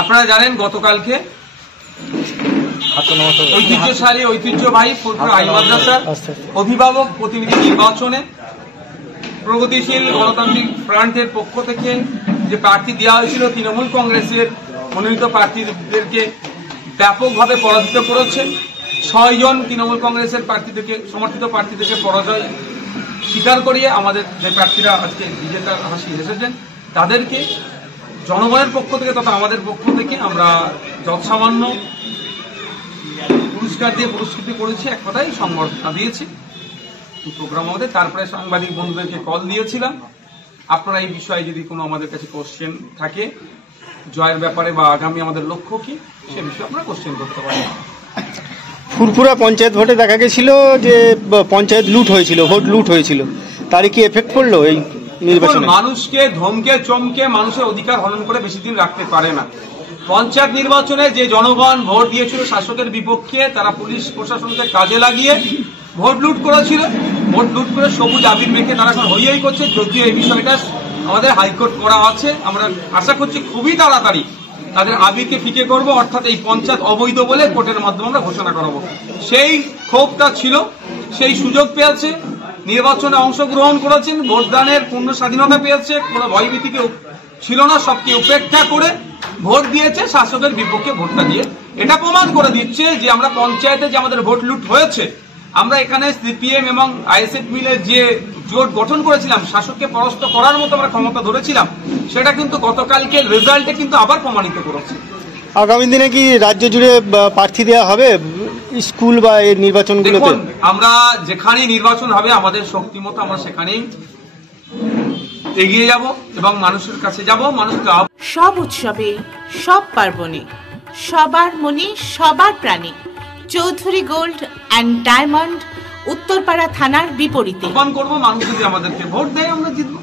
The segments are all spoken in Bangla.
আপনারা জানেন গতকালকে ঐতিহ্যবাহী ফুরফুরা হাই মাদ্রাসার অভিভাবক প্রতিনিধি নির্বাচনে প্রগতিশীল গণতান্ত্রিক ফ্রন্টের পক্ষ থেকে যে প্রার্থী দেওয়া হয়েছিল তৃণমূল কংগ্রেসের মনোনীত প্রার্থীদেরকে ব্যাপকভাবে পরাজিত করেছে। 6 জন তৃণমূল কংগ্রেসের প্রার্থী থেকে সমর্থিত প্রার্থী থেকে পরাজয় স্বীকার করিয়ে আমাদের যে প্রার্থীরা আজকে বিজেতার হাসি হেসেছেন তাদেরকে জনগণের পক্ষ থেকে তথা আমাদের পক্ষ থেকে আমরা যৎসামান্য পুরস্কার দিয়ে পুরস্কৃত করেছি, এক কথাই সংবর্ধনা দিয়েছি প্রোগ্রাম আমাদের। তারপরে সাংবাদিক বন্ধুদেরকে কল দিয়েছিলাম, আপনারা এই বিষয়ে যদি কোনো আমাদের কাছে কোশ্চেন থাকে জয়ের ব্যাপারে বা আগামী আমাদের লক্ষ্য কি সে বিষয়ে আপনারা কোশ্চেন করতে পারেন। ফুরফুরা পঞ্চায়েত ভোটে দেখা গেছিল যে পঞ্চায়েত লুট হয়েছিল, ভোট লুট হয়েছিল, তারই কি এফেক্ট পড়লো এই নির্বাচনে? মানুষকে ধমকে চমকে মানুষের অধিকার হনন করে বেশি দিন রাখতে পারে না। পঞ্চায়েত নির্বাচনে যে জনগণ ভোট দিয়েছিল শাসকের বিপক্ষে, তারা পুলিশ প্রশাসনকে কাজে লাগিয়ে ভোট লুট করেছিল। ভোট লুট করে সবুজ আবির মেখে তারা এখন হইয়াই করছে। যদিও এই বিষয়টা আমাদের হাইকোর্ট করা আছে, আমরা আশা করছি খুবই তাড়াতাড়ি তাদের আবিরকে ফিকে করব, অর্থাৎ এই পঞ্চায়েত অবৈধ বলে কোর্টের মাধ্যমে আমরা ঘোষণা করাবো। সেই ক্ষোভটা ছিল, সেই সুযোগ পেয়েছে, নির্বাচনে অংশগ্রহণ করেছেন, ভোটদানের পূর্ণ স্বাধীনতা পেয়েছে, কোনো ভয়ভীতিকে ছিল না, সবকে উপেক্ষা করে ভোট দিয়েছে, শাসকের বিপক্ষে ভোটটা দিয়ে এটা প্রমাণ করে দিচ্ছে যে আমরা পঞ্চায়েতে যে আমাদের ভোট লুট হয়েছে, আমরা এখানে সিপিএম এবং আইএসএফ মিলে যে জোট গঠন করেছিলাম, শাসককে পরাস্ত করার মতো আমরা ক্ষমতা ধরেছিলাম, সেটা কিন্তু গতকালকের রেজাল্টে কিন্তু আবার প্রমাণিত করেছে। আগামী দিনে কি রাজ্য জুড়ে প্রার্থী দেওয়া হবে স্কুল বা এই নির্বাচনগুলোতে? আমরা যেখানেই নির্বাচন হবে আমাদের শক্তি মতো আমরা সেখানেই এগিয়ে যাব এবং মানুষের কাছে যাব। মানুষকে সব উৎসবে, সব পার্বণে, সবার মনে, সবার প্রাণে Chowdhury gold and diamond, Uttarpara থানার বিপরীতে। করবো মানুষ যদি আমাদেরকে ভোট দেয় আমরা জিতব।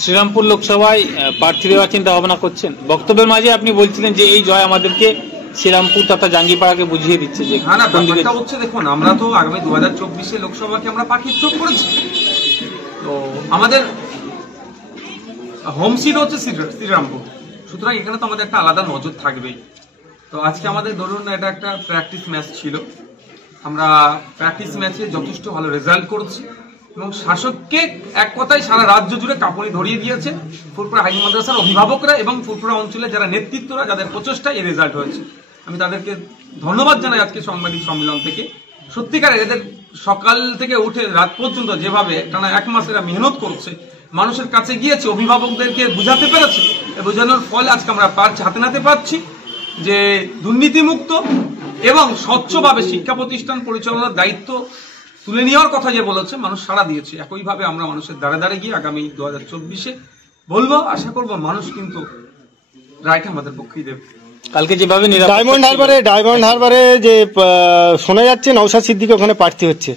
শ্রীরামপুর লোকসভায় প্রার্থী দেওয়ার চিন্তা ভাবনা করছেন। বক্তব্যের মাঝে আপনি বলছিলেন যে এই জয় আমাদেরকে শ্রীরামপুর তথা জাঙ্গিপাড়াকে বুঝিয়ে দিচ্ছে যে ব্যাপারটা হচ্ছে, দেখুন আমরা তো আগামী 2024 লোকসভাকে আমরা পাখির চোখ করেছি, তো আমাদের হোম সিট হচ্ছে শ্রীরামপুর, সুতরাং এখানে তো আমাদের একটা আলাদা নজর থাকবেই। তো আজকে আমাদের ধরুন এটা একটা প্র্যাকটিস ম্যাচ ছিল, আমরা প্র্যাকটিস ম্যাচে যথেষ্ট ভালো রেজাল্ট করেছি এবং শাসককে এক কথায় সারা রাজ্য জুড়ে কাঁপুনি ধরিয়ে দিয়েছে ফুরফুরা হাই মাদ্রাসার অভিভাবকরা এবং ফুরফুরা অঞ্চলে যারা নেতৃত্বরা, যাদের প্রচেষ্টায় এই রেজাল্ট হয়েছে। আমি তাদেরকে ধন্যবাদ জানাই আজকে সাংবাদিক সম্মেলন থেকে। সত্যিকার এদের সকাল থেকে উঠে রাত পর্যন্ত যেভাবে টানা 1 মাস এরা মেহনত করছে, মানুষের কাছে গিয়েছে, অভিভাবকদেরকে বুঝাতে পেরেছে, বোঝানোর ফলে আজকে আমরা হাতে নাতে পাচ্ছি যে দুর্নীতিমুক্ত এবং স্বচ্ছভাবে শিক্ষা প্রতিষ্ঠান পরিচালনার দায়িত্ব তুলে নেওয়ার কথা যে বলেছে, মানুষ সাড়া দিয়েছে। একইভাবে আমরা মানুষের দ্বারে দ্বারে গিয়ে আগামী 2024 বলবো, আশা করবো মানুষ কিন্তু রাইট আমাদের পক্ষেই দেবে। কালকে যেভাবে ডায়মন্ড হারবারে যে শোনা যাচ্ছে নওশাদ সিদ্দিকী ওখানে প্রার্থী হচ্ছে,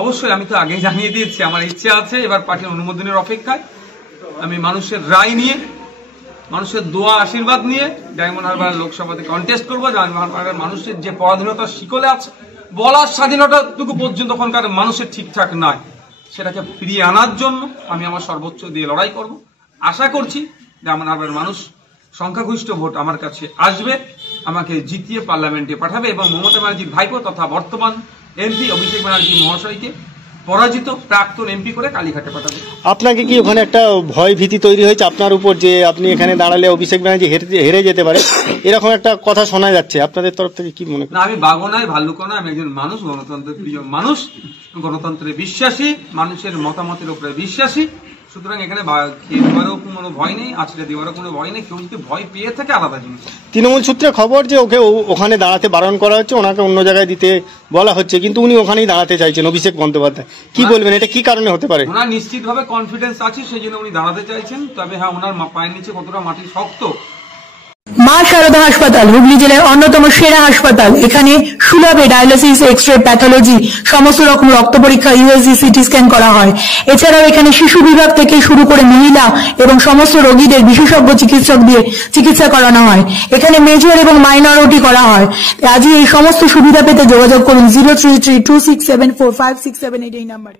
অবশ্যই আমি তো আগেই জানিয়ে দিয়েছি আমার ইচ্ছে আছে, এবার পার্টির অনুমোদনের অপেক্ষায়। আমি মানুষের রায় নিয়ে, মানুষের দোয়া আশীর্বাদ নিয়ে ডায়মন্ড হারবার লোকসভাতে কন্টেস্ট করবো। ডায়মন্ড হারবার মানুষের যে পরাধীনতার শিকলে আছে, বলার স্বাধীনতাটুকু পর্যন্ত ওখানকার মানুষের ঠিকঠাক নয়, সেটাকে ফিরিয়ে আনার জন্য আমি আমার সর্বোচ্চ দিয়ে লড়াই করব। আশা করছি ডায়মন্ড হারবার মানুষ সংখ্যাগরিষ্ঠ ভোট আমার কাছে আসবে, আমাকে জিতিয়ে পার্লামেন্টে পাঠাবে এবং মমতা ব্যানার্জির ভাইপো তথা বর্তমান এমপি অভিষেক ব্যানার্জি মহাশয়কে পরাজিত প্রাক্তন এমপি করে কালীঘাটে পাঠাবে। আপনাকে কি ওখানে একটা ভয় ভীতি তৈরি হয়েছে আপনার উপর যে আপনি এখানে দাঁড়ালে অভিষেক ব্যানার্জি হেরে যেতে পারে, এরকম একটা কথা শোনা যাচ্ছে, আপনাদের তরফ থেকে কি মনে করেন? না, আমি বাঘও নয়, ভাল্লুক নয়, আমি একজন মানুষ, গণতন্ত্রের প্রিয় মানুষ, গণতন্ত্রে বিশ্বাসী, মানুষের মতামতের উপরে বিশ্বাসী। সুতরাং এখানে দেওয়ারও কোনো ভয় নেই, আছড়ে দেওয়ারও কোনো ভয় নেই। কেউ যদি ভয় পেয়ে থাকে আলাদা জিনিস। তৃণমূল সূত্রে খবর যে ওকে ওখানে দাঁড়াতে বারণ করা হচ্ছে, ওনাকে অন্য জায়গায় দিতে বলা হচ্ছে, কিন্তু উনি ওখানেই দাঁড়াতে চাইছেন, অভিষেক বন্দ্যোপাধ্যায়। কি বলবেন, এটা কি কারণে হতে পারে? ওনার নিশ্চিতভাবে কনফিডেন্স আছে, সেই জন্য উনি দাঁড়াতে চাইছেন। তবে হ্যাঁ, ওনার পায়ের নিচে কতটা মাটি শক্ত। মা শারদা হাসপাতাল হুগলি জেলার অন্যতম সেরা হাসপাতাল। এখানে সুলভে ডায়ালিসিস, এক্স-রে, প্যাথোলজি, সমস্ত রকম রক্ত পরীক্ষা, ইউএসজি, সিটি স্ক্যান করা হয়। এছাড়াও এখানে শিশু বিভাগ থেকে শুরু করে মহিলা এবং সমস্ত রোগীদের বিশেষজ্ঞ চিকিৎসক দিয়ে চিকিৎসা করানো হয়। এখানে মেজর এবং মাইনর ওটি করা হয়। আজই এই সমস্ত সুবিধা পেতে যোগাযোগ করুন 03326745678 এই নাম্বারে।